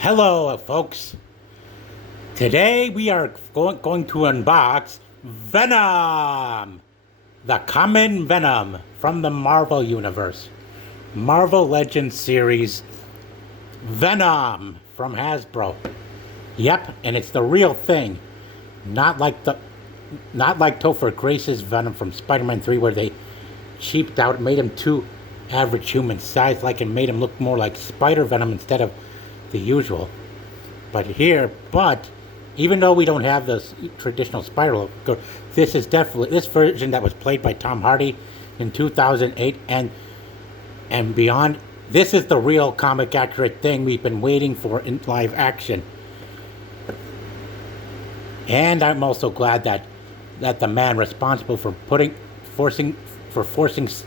Hello, folks. Today we are going to unbox Venom, the common Venom from the Marvel Universe. Marvel Legends series Venom from Hasbro. Yep, and it's the real thing. Not like Topher Grace's Venom from Spider-Man 3 where they cheaped out, made him too average human size like and made him look more like Spider Venom instead of the usual. But even though we don't have this traditional spiral, this is definitely this version that was played by Tom Hardy in 2008 and beyond. This is the real comic accurate thing we've been waiting for in live action. And I'm also glad that the man responsible for forcing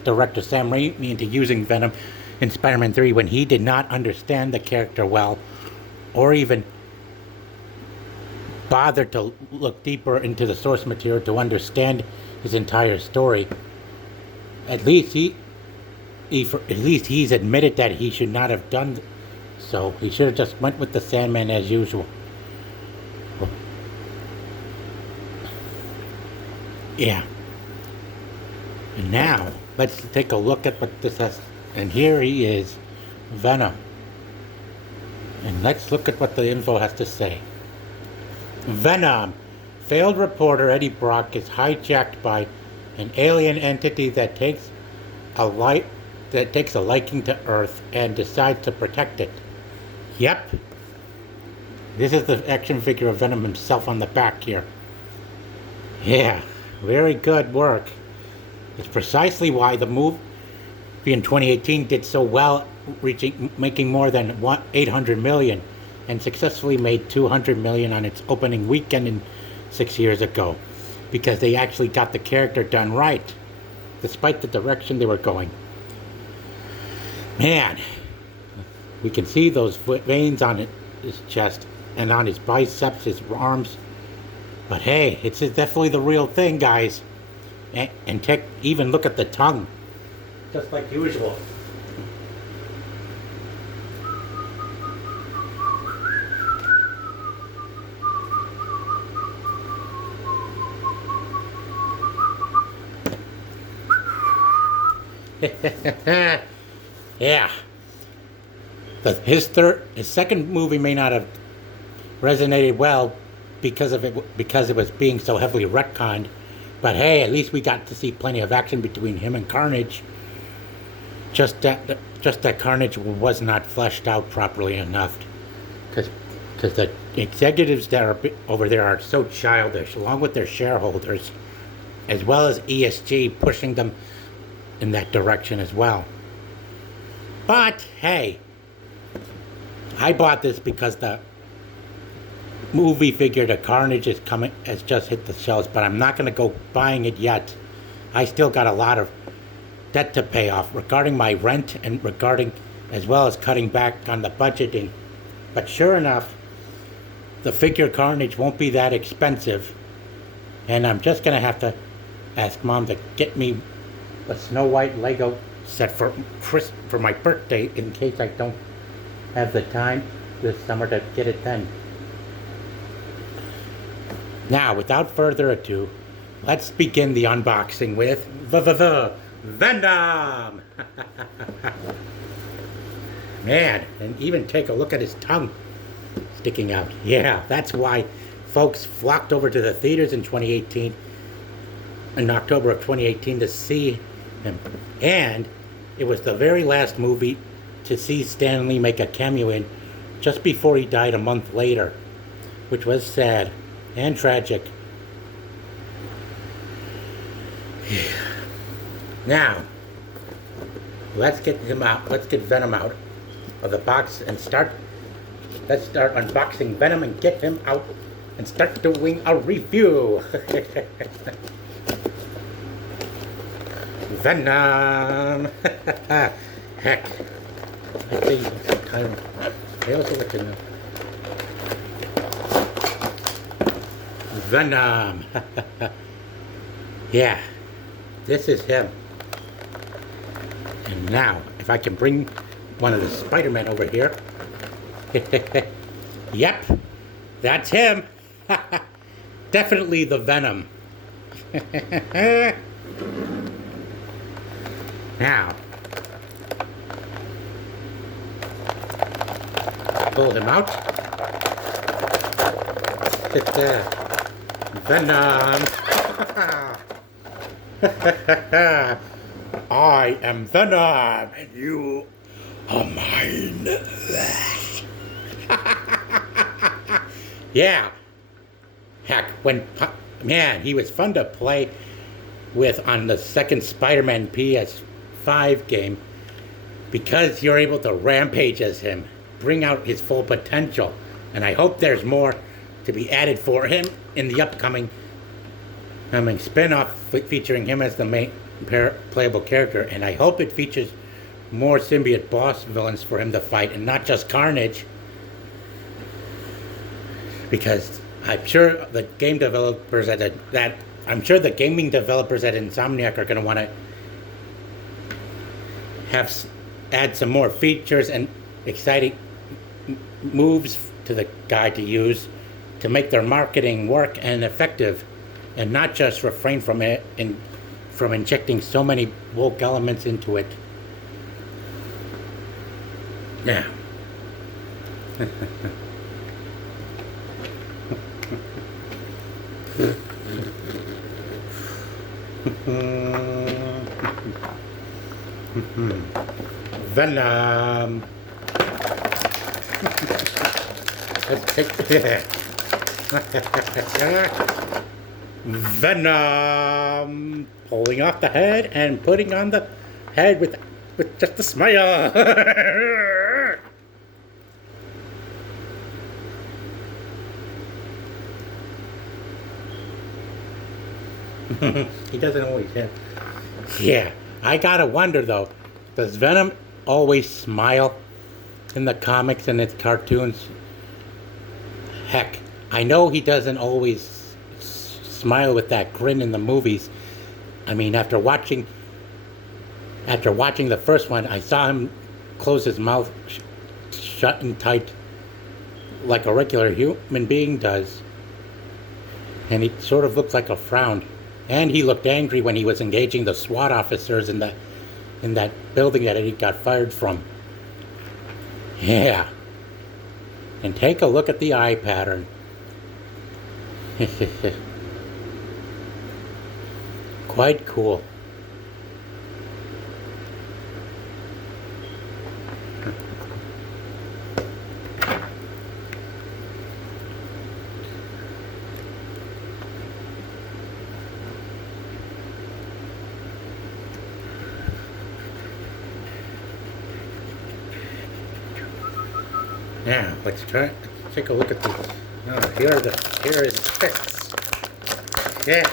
director Sam Raimi into using Venom in Spider-Man 3 when he did not understand the character well or even bother to look deeper into the source material to understand his entire story. At least he's admitted that he should not have done so. He should have just went with the Sandman as usual. Yeah. And now, let's take a look at what this has. And here he is, Venom. And let's look at what the info has to say. Venom. Failed reporter Eddie Brock is hijacked by an alien entity that takes a liking to Earth and decides to protect it. Yep. This is the action figure of Venom himself on the back here. Yeah, very good work. It's precisely why the movie in 2018 did so well, making more than 800 million and successfully made 200 million on its opening weekend 6 years ago, because they actually got the character done right despite the direction they were going. Man, we can see those veins on his chest and on his biceps, his arms, but hey, it's definitely the real thing, guys. And even look at the tongue, just like usual. Yeah. His second movie may not have resonated well because it was being so heavily retconned. But hey, at least we got to see plenty of action between him and Carnage. Just that Carnage was not fleshed out properly enough. Because the executives that are over there are so childish, along with their shareholders, as well as ESG pushing them in that direction as well. But hey, I bought this because the movie figure the Carnage has just hit the shelves, but I'm not going to go buying it yet. I still got a lot of debt to pay off regarding my rent and as well as cutting back on the budgeting. But sure enough, the figure Carnage won't be that expensive, and I'm just going to have to ask Mom to get me a Snow White Lego set for my birthday in case I don't have the time this summer to get it done. Now, without further ado, let's begin the unboxing with Venom! Man, and even take a look at his tongue sticking out. Yeah, that's why folks flocked over to the theaters in October of 2018 to see him. And it was the very last movie to see Stan Lee make a cameo in just before he died a month later, which was sad and tragic. Now, let's get him out. Let's get Venom out of the box and let's start unboxing Venom and get him out and start doing a review. Venom. Heck. I think some time. They also let you know. Venom. Yeah, this is him. And now, if I can bring one of the Spider-Man over here. Yep, that's him. Definitely the Venom. Now, pull him out. Venom. I am Venom, and you are mine. Yeah. Heck, man, he was fun to play with on the second Spider-Man PS5 game because you're able to rampage as him, bring out his full potential, and I hope there's more to be added for him in the upcoming spin-off featuring him as the main playable character, and I hope it features more symbiote boss villains for him to fight and not just Carnage, because I'm sure the gaming developers at Insomniac are going to want to add some more features and exciting moves to the guy to use to make their marketing work and effective, and not just refrain from injecting so many woke elements into it. Yeah. Venom. Let's take Venom, pulling off the head and putting on the head with just a smile. He doesn't always have. Yeah, I gotta wonder though, does Venom always smile in the comics and its cartoons? Heck, I know he doesn't always smile with that grin in the movies. I mean, after watching the first one, I saw him close his mouth shut and tight like a regular human being does, and he sort of looked like a frown. And he looked angry when he was engaging the SWAT officers in that building that he got fired from. Yeah. And take a look at the eye pattern. Quite cool. Now, let's take a look at these. Oh, here is the fix. Yeah.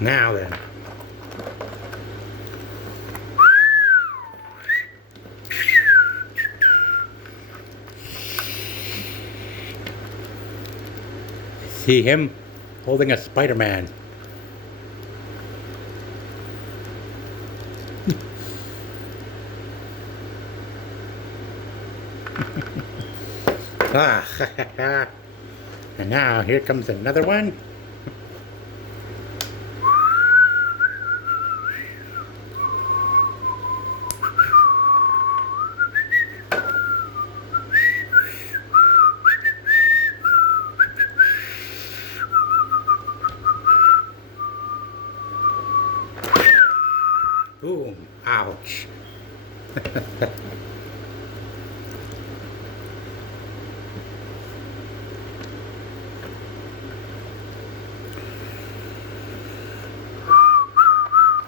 Now then. See him holding a Spider-Man. And now here comes another one. Boom. Ouch.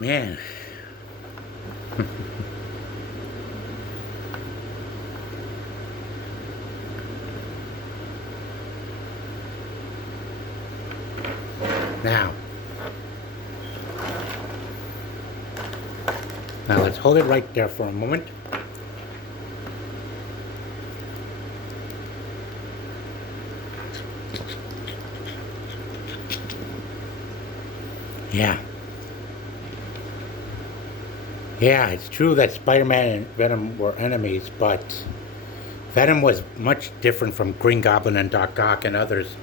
Man. Now let's hold it right there for a moment. Yeah. Yeah, it's true that Spider-Man and Venom were enemies, but Venom was much different from Green Goblin and Doc Ock and others.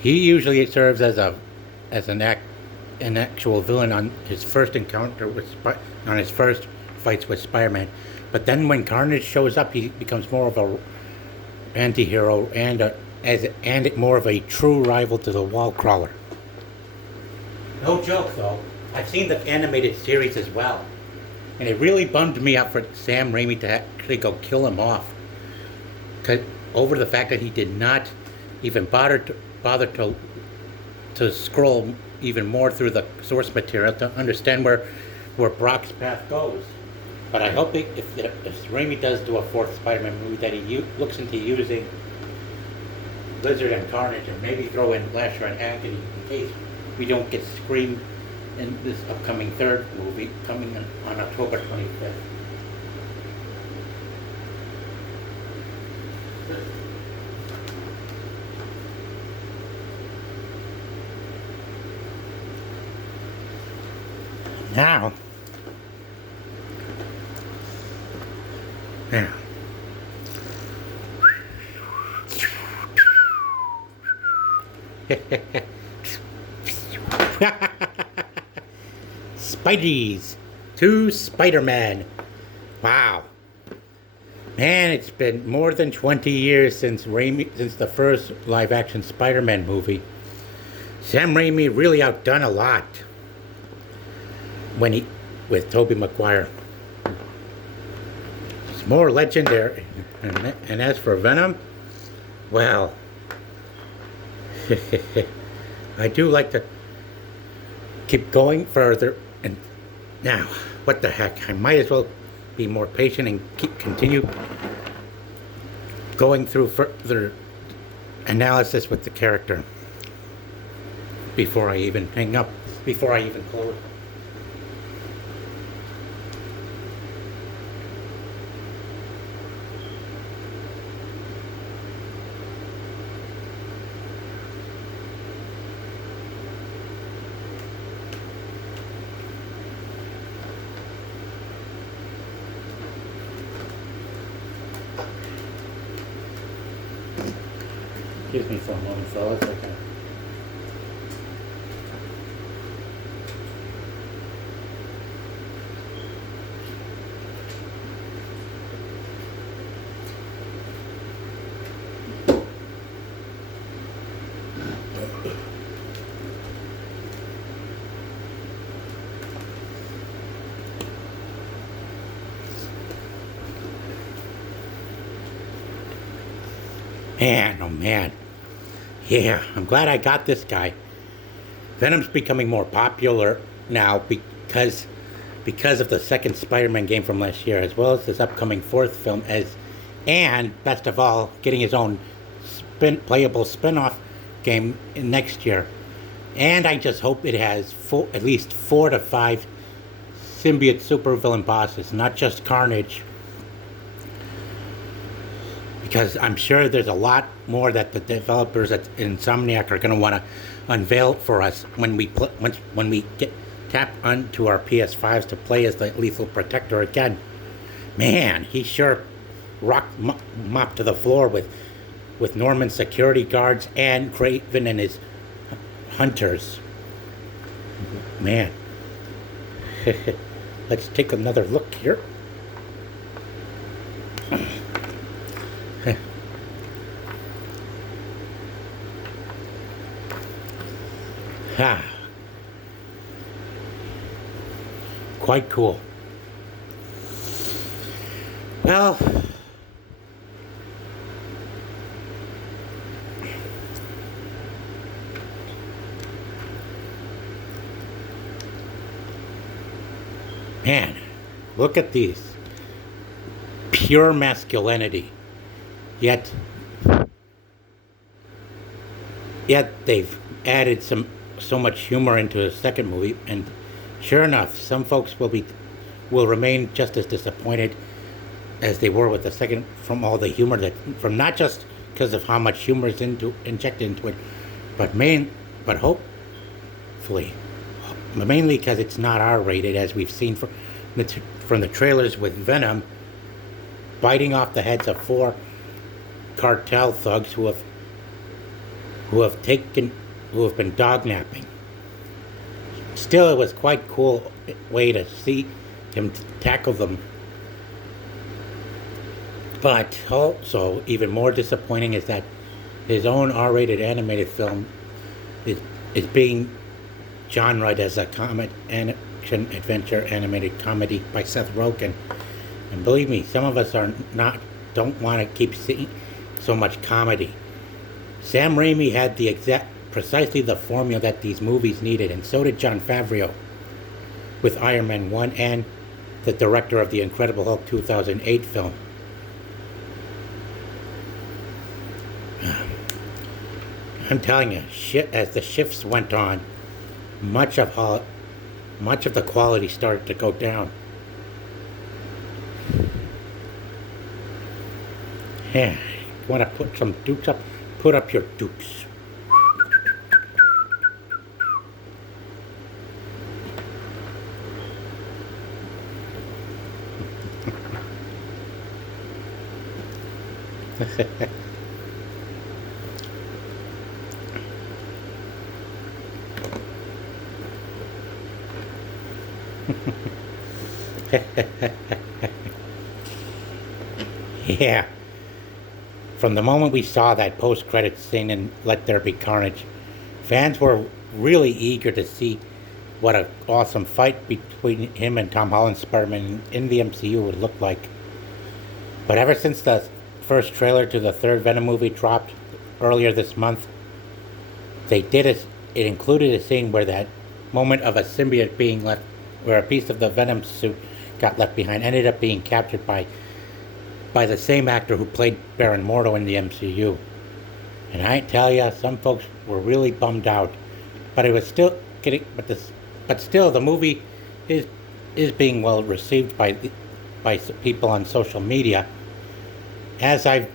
He usually serves as an actual villain on his first encounter with on his first fights with Spider-Man. But then when Carnage shows up, he becomes more of a anti-hero and more of a true rival to the Wall Crawler. No joke though. I've seen the animated series as well, and it really bummed me out for Sam Raimi to actually go kill him off, over the fact that he did not even bother to scroll even more through the source material to understand where Brock's path goes. But I hope if Raimi does do a fourth Spider-Man movie, that he looks into using Lizard and Carnage, and maybe throw in Lasher and Agony in case we don't get Scream in this upcoming third movie coming on October 25th. Now, now, Spideys, 2 Spider-Man. Wow. Man, it's been more than 20 years since the first live-action Spider-Man movie. Sam Raimi really outdone a lot with Tobey Maguire. It's more legendary. And as for Venom, well, I do like to keep going further. And now, what the heck? I might as well be more patient and continue going through further analysis with the character before I even hang up, before I even close. Excuse me for a moment, fellas. Okay. Man, oh man. Yeah, I'm glad I got this guy. Venom's becoming more popular now because of the second Spider-Man game from last year, as well as this upcoming fourth film, and best of all, getting his own playable spin-off game next year. And I just hope it has at least 4 to 5 symbiote supervillain bosses, not just Carnage. Because I'm sure there's a lot more that the developers at Insomniac are going to want to unveil for us when we get tap onto our PS5s to play as the Lethal Protector again. Man, he sure rocked mop to the floor with Norman's security guards and Craven and his hunters. Man. Let's take another look here. Ah, quite cool. Well, man, look at these. Pure masculinity. Yet they've added so much humor into the second movie, and sure enough, some folks will remain just as disappointed as they were with the second, from all the humor from not just because of how much humor is injected into it, but hopefully, mainly because it's not R-rated, as we've seen for from the trailers with Venom biting off the heads of 4 cartel thugs who have been dognapping. Still, it was quite cool way to see him tackle them. But also, even more disappointing is that his own R-rated animated film is being genred as a action adventure animated comedy by Seth Rogen. And believe me, some of us don't want to keep seeing so much comedy. Sam Raimi had precisely the formula that these movies needed, and so did Jon Favreau with Iron Man 1 and the director of the Incredible Hulk 2008 film. I'm telling you, as the shifts went on, much of the quality started to go down. Yeah, you want to put some dukes up? Put up your dukes. Yeah. From the moment we saw that post-credits scene in Let There Be Carnage, fans were really eager to see what an awesome fight between him and Tom Holland's Spider-Man in the MCU would look like. But ever since the first trailer to the third Venom movie dropped earlier this month, it included a scene where that moment of a symbiote being left, where a piece of the Venom suit got left behind, ended up being captured by the same actor who played Baron Mordo in the MCU. And I tell you, some folks were really bummed out. But it was still but still the movie is being well received by people on social media. As I've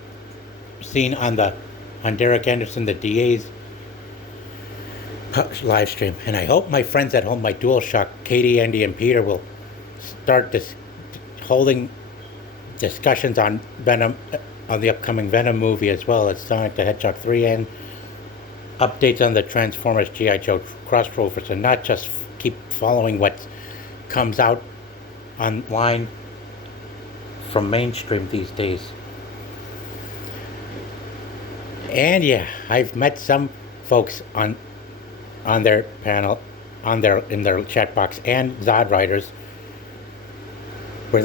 seen on Derek Anderson, the DA's live stream. And I hope my friends at home, my DualShock, Katie, Andy, and Peter, will start holding discussions on Venom, on the upcoming Venom movie, as well as Sonic the Hedgehog 3 and updates on the Transformers G.I. Joe crossovers, and not just keep following what comes out online from mainstream these days. And yeah, I've met some folks on their panel, in their chat box, and Zod writers, where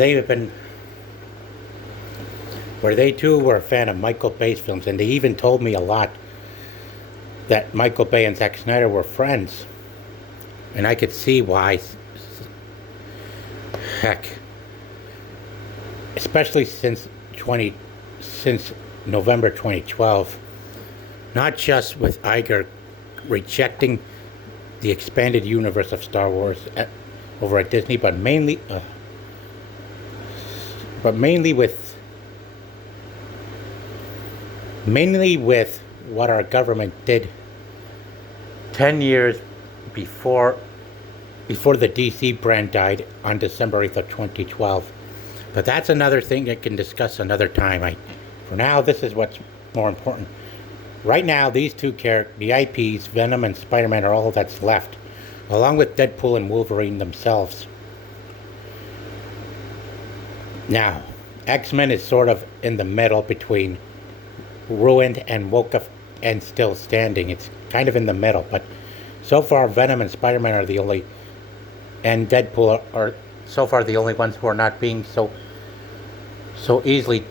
they too were a fan of Michael Bay's films, and they even told me a lot that Michael Bay and Zack Snyder were friends, and I could see why. Heck, especially since November 2012, not just with Iger rejecting the expanded universe of Star Wars over at Disney, but mainly with what our government did 10 years before the DC brand died on December 8th of 2012. But that's another thing I can discuss another time. For now, this is what's more important. Right now, these two the IPs, Venom and Spider-Man, are all that's left, along with Deadpool and Wolverine themselves. Now, X-Men is sort of in the middle between ruined and woke up and still standing. It's kind of in the middle, but so far Venom and Spider-Man are the only, and Deadpool are so far the only ones who are not being so easily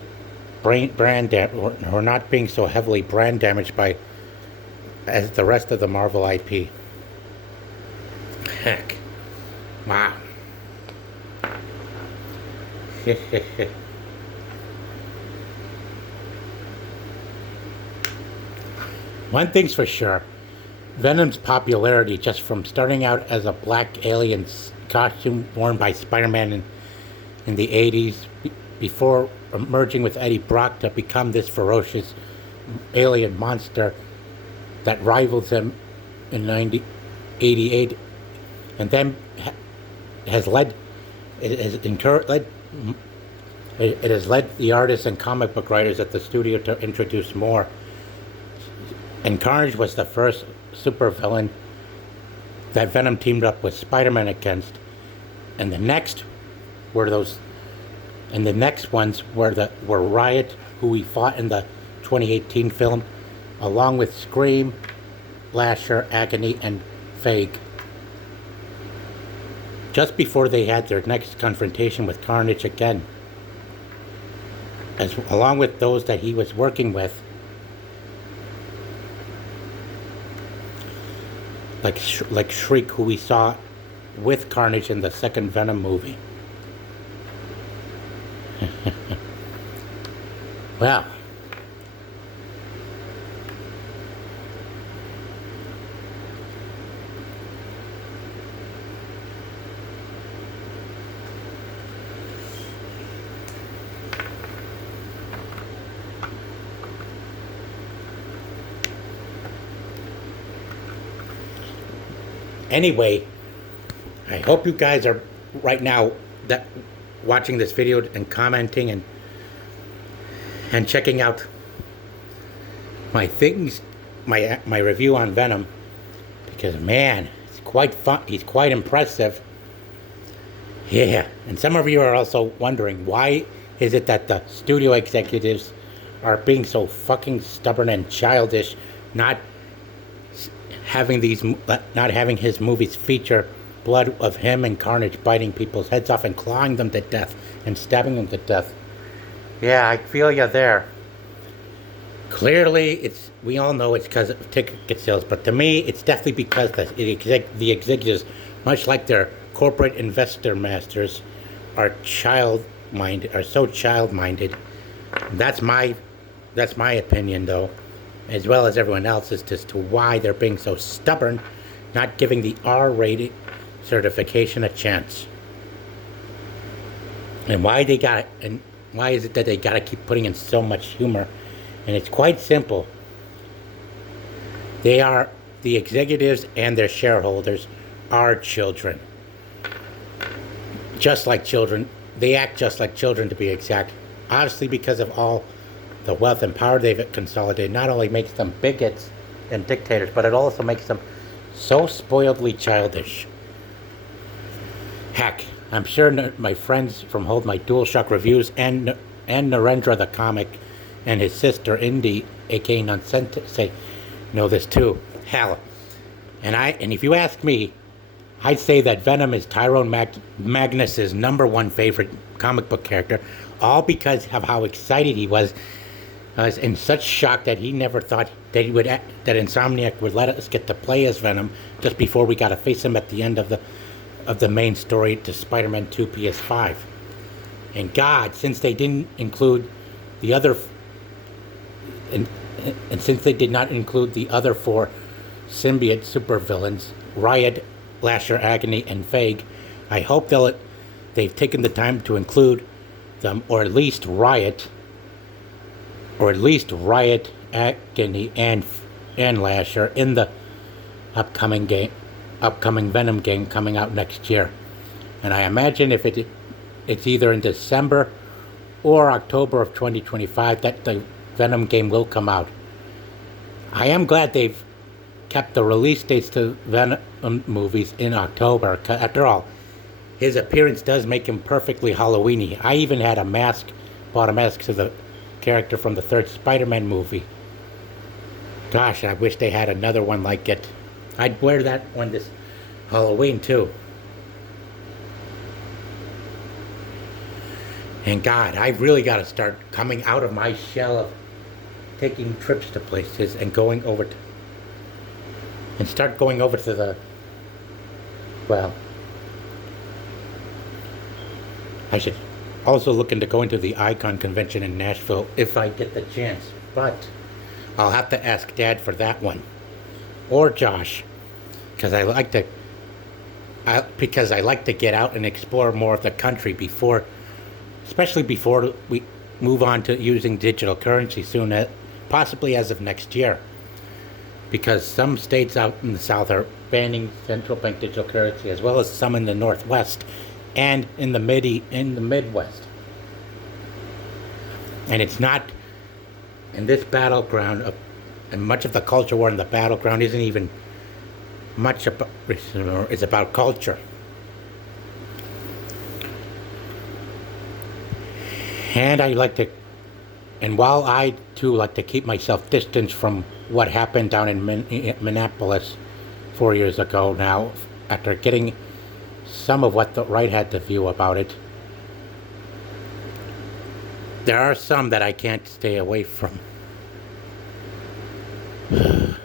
brand damaged, or not being so heavily brand damaged as the rest of the Marvel IP. Heck. Wow. One thing's for sure, Venom's popularity, just from starting out as a black alien costume worn by Spider-Man in the 80s, before emerging with Eddie Brock to become this ferocious alien monster that rivals him in 1988, and then has led it has led the artists and comic book writers at the studio to introduce more. And Carnage was the first supervillain that Venom teamed up with Spider-Man against. And the next ones were Riot, who he fought in the 2018 film, along with Scream, Lasher, Agony, and Fake. Just before they had their next confrontation with Carnage again, along with those that he was working with, like Shriek, who we saw with Carnage in the second Venom movie. Well, anyway, I hope you guys are right now that watching this video and commenting and checking out my things, my review on Venom, because man, it's quite fun. He's quite impressive. Yeah, and some of you are also wondering, why is it that the studio executives are being so fucking stubborn and childish, not having his movies feature blood of him and Carnage biting people's heads off and clawing them to death and stabbing them to death. Yeah, I feel you there. Clearly, we all know it's because of ticket sales, but to me, it's definitely because the executives, much like their corporate investor masters, are so child-minded. That's my opinion, though, as well as everyone else's, as to why they're being so stubborn, not giving the R-rated certification a chance. And why is it that they gotta keep putting in so much humor? And it's quite simple. The executives and their shareholders are children. Just like children. They act just like children, to be exact. Obviously, because of all the wealth and power they've consolidated, not only makes them bigots and dictators, but it also makes them so spoiledly childish. Heck, I'm sure my friends from Hold My DualShock Reviews and Narendra the Comic and his sister Indy, aka Nonsensei, know this too. Hell, and if you ask me, I'd say that Venom is Tyrone Magnus's #1 favorite comic book character, all because of how excited he was. I was in such shock that he never thought that that Insomniac would let us get to play as Venom just before we got to face him at the end of the main story to Spider-Man 2 PS5. And God, since they didn't include the other, and since they did not include the other 4 symbiote supervillains, Riot, Lasher, Agony, and Fag, I hope they've taken the time to include them, or at least Riot, Agony, and Lasher in the upcoming Venom game coming out next year. And I imagine if it's either in December or October of 2025 that the Venom game will come out. I am glad they've kept the release dates to Venom movies in October. After all, his appearance does make him perfectly Halloween-y. I even had bought a mask to the character from the 3rd Spider-Man movie. Gosh, I wish they had another one like it. I'd wear that one this Halloween too. And God, I've really got to start coming out of my shell of taking trips to places and start going over to the, well, I should also look into going to the Icon convention in Nashville if I get the chance, but I'll have to ask Dad for that one, or Josh, because I like to get out and explore more of the country especially before we move on to using digital currency soon, possibly as of next year, because some states out in the South are banning central bank digital currency, as well as some in the Northwest, and in the Midwest. And it's not in this battleground of, and much of the culture war in the battleground isn't even much about, it's about culture. And I like to, and while I too like to keep myself distanced from what happened down in Minneapolis 4 years ago now, after getting some of what the right had to view about it, there are some that I can't stay away from. Of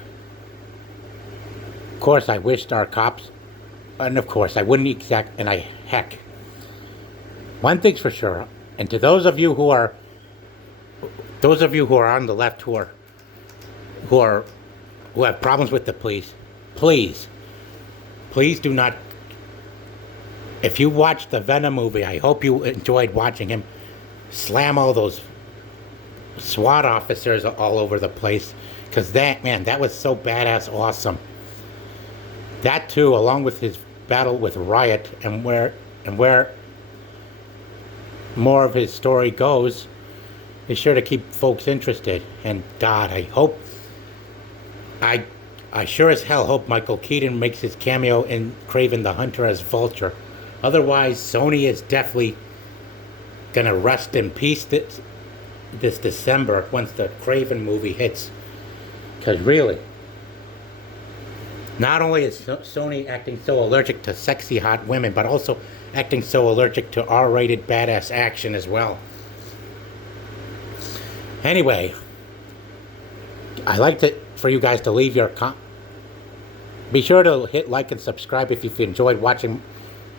course, I wished our cops, and of course, I wouldn't heck. One thing's for sure, and to those of you who are on the left who have problems with the police, please do not. If you watched the Venom movie, I hope you enjoyed watching him slam all those SWAT officers all over the place, because that was so badass awesome. That too, along with his battle with Riot and where more of his story goes, is sure to keep folks interested. And God, I sure as hell hope Michael Keaton makes his cameo in Kraven the Hunter as Vulture. Otherwise, Sony is definitely gonna rest in peace this December once the Kraven movie hits. Because really, not only is Sony acting so allergic to sexy hot women, but also acting so allergic to R-rated badass action as well. Anyway, I like for you guys to leave your be sure to hit like and subscribe if you've enjoyed watching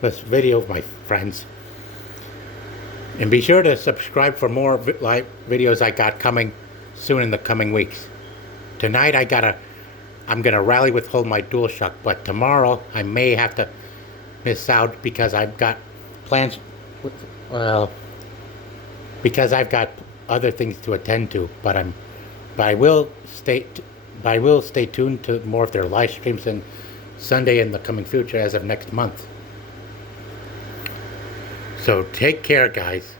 this video, my friends. And be sure to subscribe for more live videos I got coming soon in the coming weeks. Tonight I'm gonna rally with Hold My DualShock, but tomorrow I may have to miss out because I've got plans. Because I've got other things to attend to. But I will stay tuned to more of their live streams and Sunday in the coming future as of next month. So take care, guys.